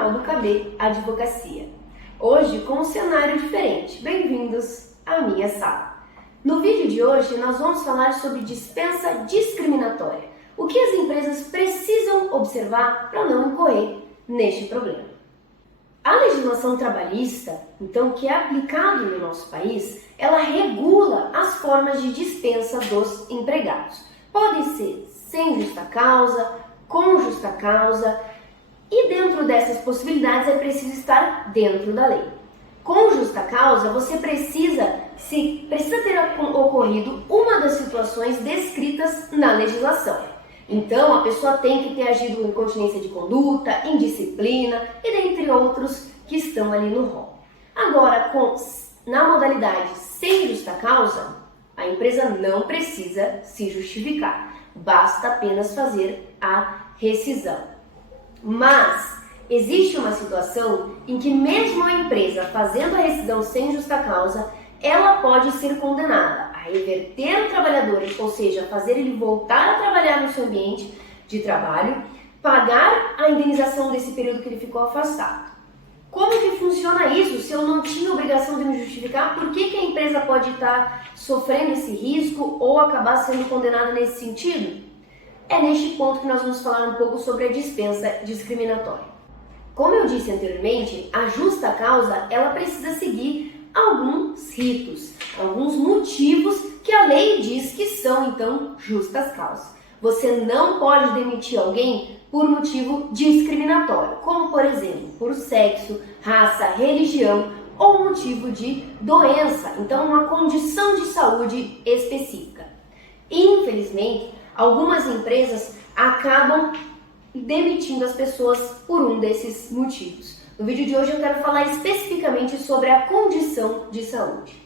canal do KB Advocacia. Hoje com um cenário diferente. Bem-vindos à minha sala. No vídeo de hoje nós vamos falar sobre dispensa discriminatória. O que as empresas precisam observar para não incorrer neste problema. A legislação trabalhista, então, que é aplicada no nosso país, ela regula as formas de dispensa dos empregados. Podem ser sem justa causa, com justa causa, e dentro dessas possibilidades é preciso estar dentro da lei. Com justa causa, você precisa ter ocorrido uma das situações descritas na legislação. Então, a pessoa tem que ter agido em continência de conduta, indisciplina e dentre outros que estão ali no rol. Agora, na modalidade sem justa causa, a empresa não precisa se justificar. Basta apenas fazer a rescisão. Mas existe uma situação em que mesmo a empresa fazendo a rescisão sem justa causa, ela pode ser condenada a reverter o trabalhador, ou seja, fazer ele voltar a trabalhar no seu ambiente de trabalho, pagar a indenização desse período que ele ficou afastado. Como que funciona isso? Se eu não tinha obrigação de me justificar, por que a empresa pode estar sofrendo esse risco ou acabar sendo condenada nesse sentido? É neste ponto que nós vamos falar um pouco sobre a dispensa discriminatória. Como eu disse anteriormente, a justa causa ela precisa seguir alguns ritos, alguns motivos que a lei diz que são então justas causas. Você não pode demitir alguém por motivo discriminatório, como por exemplo, por sexo, raça, religião ou motivo de doença, então uma condição de saúde específica. Infelizmente, algumas empresas acabam demitindo as pessoas por um desses motivos. No vídeo de hoje eu quero falar especificamente sobre a condição de saúde.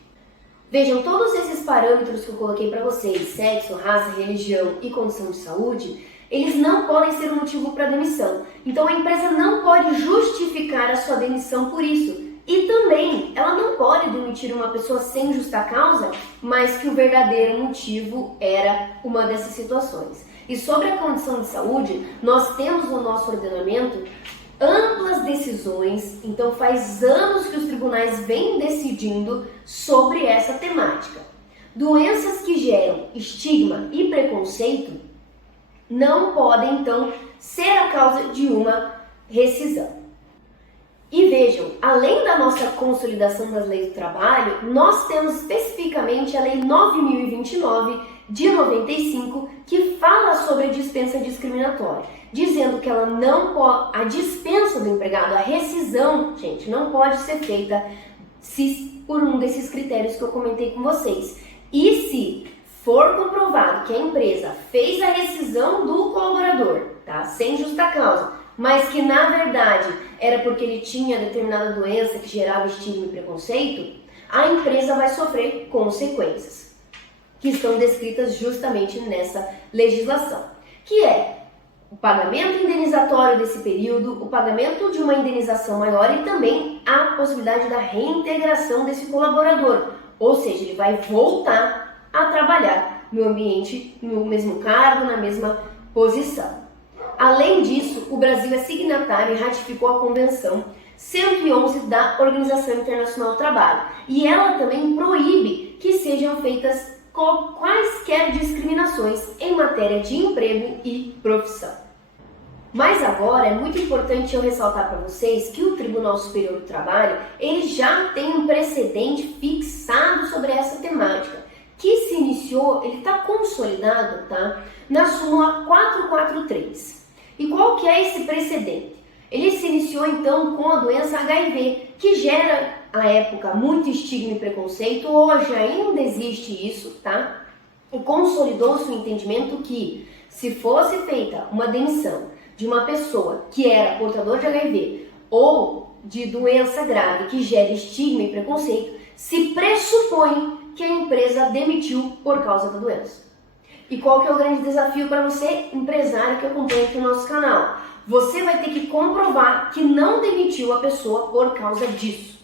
Vejam, todos esses parâmetros que eu coloquei para vocês, sexo, raça, religião e condição de saúde, eles não podem ser um motivo para demissão. Então a empresa não pode justificar a sua demissão por isso. E também, ela não pode demitir uma pessoa sem justa causa, mas que o verdadeiro motivo era uma dessas situações. E sobre a condição de saúde, nós temos no nosso ordenamento amplas decisões, então faz anos que os tribunais vêm decidindo sobre essa temática. Doenças que geram estigma e preconceito não podem, então, ser a causa de uma rescisão. E vejam, além da nossa consolidação das leis do trabalho, nós temos especificamente a Lei 9.029 de 95, que fala sobre a dispensa discriminatória, dizendo que ela não pode, a dispensa do empregado, a rescisão, gente, não pode ser feita por um desses critérios que eu comentei com vocês. E se for comprovado que a empresa fez a rescisão do colaborador, tá, sem justa causa, mas que na verdade era porque ele tinha determinada doença que gerava estigma e preconceito, a empresa vai sofrer consequências, que estão descritas justamente nessa legislação, que é o pagamento indenizatório desse período, o pagamento de uma indenização maior e também a possibilidade da reintegração desse colaborador, ou seja, ele vai voltar a trabalhar no ambiente, no mesmo cargo, na mesma posição. Além disso, o Brasil é signatário e ratificou a Convenção 111 da Organização Internacional do Trabalho. E ela também proíbe que sejam feitas quaisquer discriminações em matéria de emprego e profissão. Mas agora é muito importante eu ressaltar para vocês que o Tribunal Superior do Trabalho ele já tem um precedente fixado sobre essa temática, que se iniciou, ele está consolidado, tá, na súmula 443. E qual que é esse precedente? Ele se iniciou então com a doença HIV, que gera, à época, muito estigma e preconceito. Hoje ainda existe isso, tá? E consolidou-se o entendimento que, se fosse feita uma demissão de uma pessoa que era portador de HIV ou de doença grave que gera estigma e preconceito, se pressupõe que a empresa demitiu por causa da doença. E qual que é o grande desafio para você, empresário que acompanha aqui o nosso canal? Você vai ter que comprovar que não demitiu a pessoa por causa disso.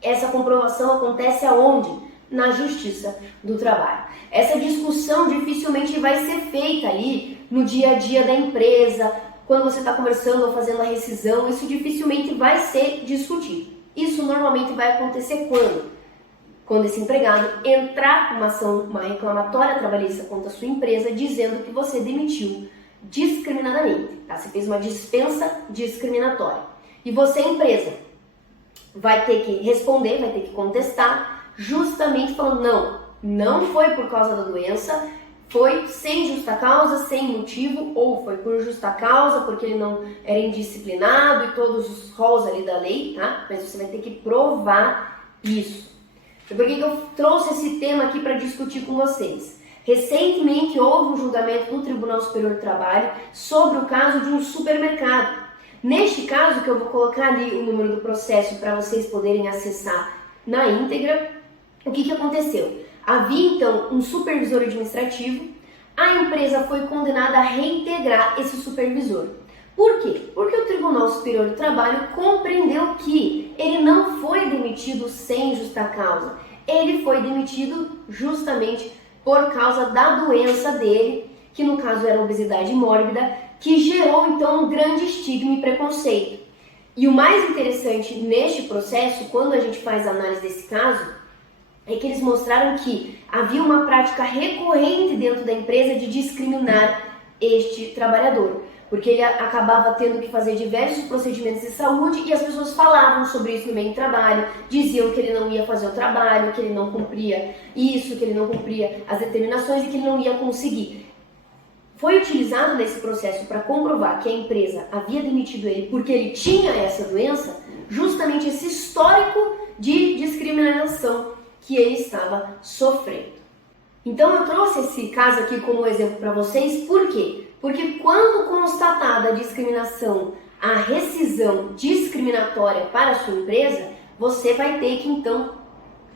Essa comprovação acontece aonde? Na Justiça do Trabalho. Essa discussão dificilmente vai ser feita ali no dia a dia da empresa quando você está conversando ou fazendo a rescisão, isso dificilmente vai ser discutido. Isso normalmente vai acontecer quando esse empregado entrar com uma ação, uma reclamatória trabalhista contra a sua empresa, dizendo que você demitiu discriminadamente, tá? Você fez uma dispensa discriminatória. E você, empresa, vai ter que responder, vai ter que contestar, justamente falando, não foi por causa da doença, foi sem justa causa, sem motivo, ou foi por justa causa, porque ele não era indisciplinado e todos os rolos ali da lei, tá? Mas você vai ter que provar isso. Por que eu trouxe esse tema aqui para discutir com vocês? Recentemente houve um julgamento do Tribunal Superior do Trabalho sobre o caso de um supermercado. Neste caso, que eu vou colocar ali o número do processo para vocês poderem acessar na íntegra, o que aconteceu? Havia então um supervisor administrativo, a empresa foi condenada a reintegrar esse supervisor. Por quê? Porque o Tribunal Superior do Trabalho compreendeu que ele não foi demitido sem justa causa. Ele foi demitido justamente por causa da doença dele, que no caso era obesidade mórbida, que gerou então um grande estigma e preconceito. E o mais interessante neste processo, quando a gente faz a análise desse caso, é que eles mostraram que havia uma prática recorrente dentro da empresa de discriminar este trabalhador, porque ele acabava tendo que fazer diversos procedimentos de saúde e as pessoas falavam sobre isso no meio do trabalho, diziam que ele não ia fazer o trabalho, que ele não cumpria isso, que ele não cumpria as determinações e que ele não ia conseguir. Foi utilizado nesse processo para comprovar que a empresa havia demitido ele porque ele tinha essa doença, justamente esse histórico de discriminação que ele estava sofrendo. Então eu trouxe esse caso aqui como exemplo para vocês, por quê? Porque quando constatada a discriminação, a rescisão discriminatória para a sua empresa, você vai ter que então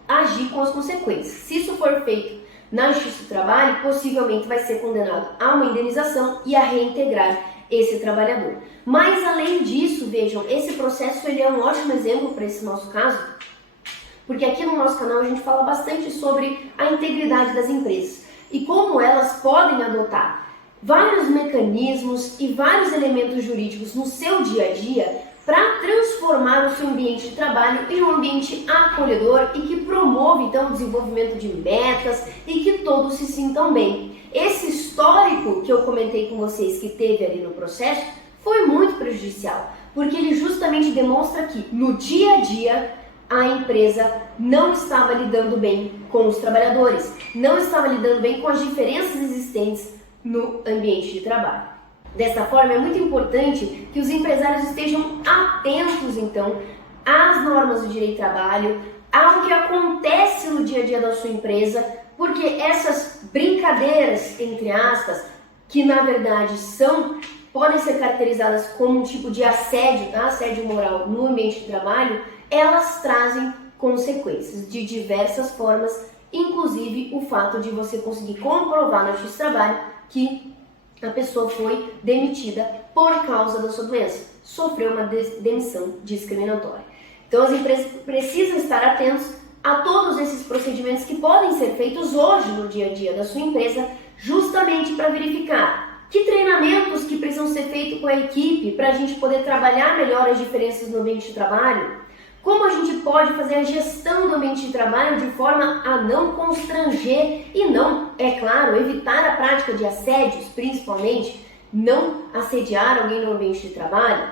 agir com as consequências. Se isso for feito na Justiça do Trabalho, possivelmente vai ser condenado a uma indenização e a reintegrar esse trabalhador. Mas além disso, vejam, esse processo ele é um ótimo exemplo para esse nosso caso, porque aqui no nosso canal a gente fala bastante sobre a integridade das empresas e como elas podem adotar vários mecanismos e vários elementos jurídicos no seu dia a dia para transformar o seu ambiente de trabalho em um ambiente acolhedor e que promove então o desenvolvimento de metas e que todos se sintam bem. Esse histórico que eu comentei com vocês que teve ali no processo foi muito prejudicial, porque ele justamente demonstra que no dia a dia a empresa não estava lidando bem com os trabalhadores, não estava lidando bem com as diferenças existentes no ambiente de trabalho. Dessa forma, é muito importante que os empresários estejam atentos, então, às normas do direito do trabalho, ao que acontece no dia a dia da sua empresa, porque essas brincadeiras, entre aspas, que na verdade podem ser caracterizadas como um tipo de assédio, tá? Assédio moral no ambiente de trabalho, elas trazem consequências de diversas formas, inclusive o fato de você conseguir comprovar na Justiça do Trabalho que a pessoa foi demitida por causa da sua doença, sofreu uma demissão discriminatória. Então as empresas precisam estar atentos a todos esses procedimentos que podem ser feitos hoje no dia a dia da sua empresa, justamente para verificar que treinamentos que precisam ser feitos com a equipe para a gente poder trabalhar melhor as diferenças no ambiente de trabalho, como a gente pode fazer a gestão do ambiente de trabalho de forma a não constranger e não, é claro, evitar a prática de assédios, principalmente, não assediar alguém no ambiente de trabalho.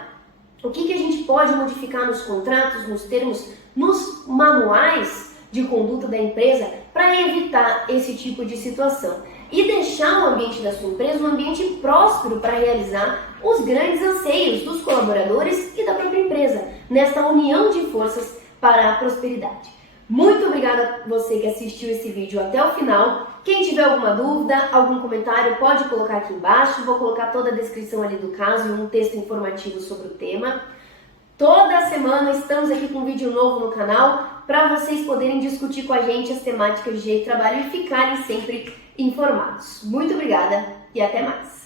O que a gente pode modificar nos contratos, nos termos, nos manuais de conduta da empresa para evitar esse tipo de situação e deixar o ambiente da sua empresa um ambiente próspero para realizar os grandes anseios dos colaboradores e da própria empresa, nesta união de forças para a prosperidade. Muito obrigada a você que assistiu esse vídeo até o final. Quem tiver alguma dúvida, algum comentário, pode colocar aqui embaixo. Vou colocar toda a descrição ali do caso e um texto informativo sobre o tema. Toda semana estamos aqui com um vídeo novo no canal para vocês poderem discutir com a gente as temáticas de direito do trabalho e ficarem sempre informados. Muito obrigada e até mais!